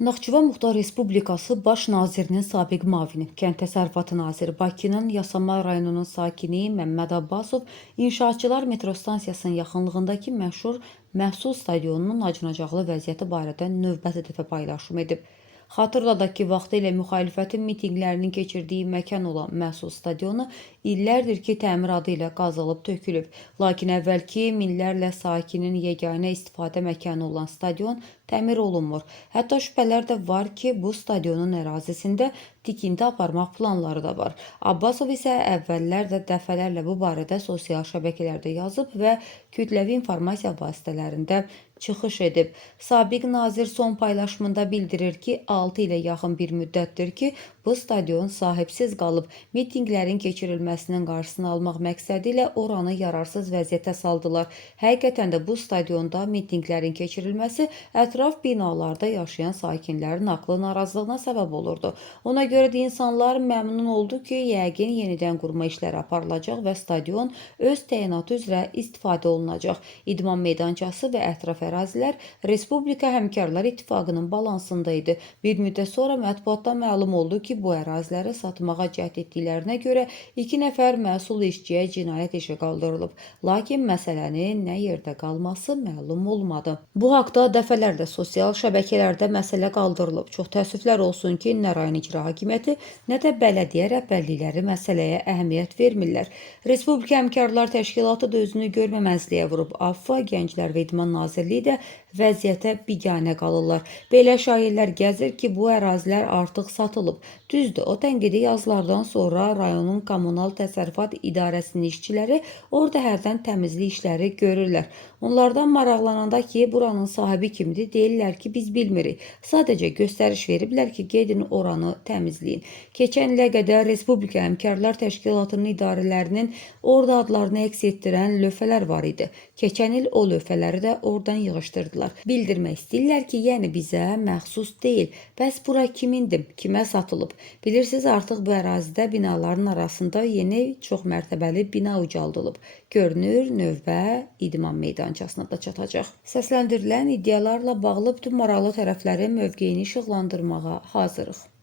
Naxçıvan Muxtar Respublikası Baş nazirinin sabiq müavini, Kənd Təsərrüfatı naziri, Bakının Yasamal rayonunun sakini Məmməd Abbasov inşaatçılar metro stansiyasının yaxınlığındakı məşhur məhsul stadionunun acınacaqlı vəziyyəti barədə növbəti dəfə paylaşım edib. Xatırladaq ki, vaxtilə müxalifətin mitinqlərinin keçirdiyi məkan olan məhsul stadionu illərdir ki, təmir adı ilə qazılıb tökülüb. Lakin əvvəlki minlərlə sakinin yeganə istifadə məkanı olan stadion təmir olunmur. Hətta şübhələr də var ki, bu stadionun ərazisində tikinti aparmaq planları da var. Abbasov isə əvvəllər də dəfələrlə bu barədə sosial şəbəkələrdə yazıb və kütləvi informasiya vasitələrində çıxış edib. Sabiq nazir son paylaşımında bildirir ki, 6 ilə yaxın bir müddətdir ki, bu stadion sahibsiz qalıb. Mitinqlərin keçirilməsinin qarşısını almaq məqsədi ilə oranı yararsız vəziyyətə saldılar. Həqiqətən də bu stadionda mitinqlərin keçirilməsi ətraf binalarda yaşayan sakinlərin haqlı narazılığına səbəb olurdu. Ona görə də insanlar məmnun oldu ki, yəqin yenidən qurma işləri aparılacaq və stadion öz təyinatı üzrə istifadə olunacaq. İdman meydançası və ətraf ərazilər Respublika Həmkarlar İttifaqının balansında idi. Bir müddət sonra mətbuatdan məlum oldu ki, bu əraziləri satmağa cəhd etdiklərinə görə 2 nəfər məsul işçiyə cinayət işi qaldırılıb. Lakin məsələnin nə yerdə qalması məlum olmadı. Bu haqda dəfələrlə sosial şəbəkələrdə məsələ qaldırılıb. Çox təəssüflər olsun ki, nə rayon icra hakimiyyəti, nə də bələdiyyə rəhbərlikləri məsələyə əhəmiyyət vermirlər. Respublika Həmkarlar Təşkilatı da özünü görməməzliyə vurub. AFFA, Gənclər və İdman Nazirliyi də vəziyyətə biganə qalırlar. Belə şairlər gəzir ki, bu ərazilər artıq satılıb. Düzdür, o tənqidi yazılardan sonra rayonun kommunal təsərrüfat idarəsinin işçiləri orada hərdən təmizlik işləri görürlər. Onlardan maraqlananda ki, buranın sahibi kimdir, deyirlər ki, biz bilmirik. Sadəcə göstəriş veriblər ki, gedin oranı təmizləyin. Keçən ilə qədər Respublika Həmkarlar Təşkilatının idarələrinin orada adlarını əks etdirən lövhələr var idi. Keçən il o lövhələri də oradan yığışdırdılar. Bildirmək istəyirlər ki, yəni bizə məxsus deyil. Bəs bura kimindir, kimə satılıb? Bilirsiniz, artıq bu ərazidə binaların arasında yeni çox mərtəbəli bina ucaldılıb. Görünür, növbə idman meydançasına da çatacaq. Səsləndirilən iddialarla bağlı bütün maraqlı tərəflərin mövqeyini işıqlandırmağa hazırıq.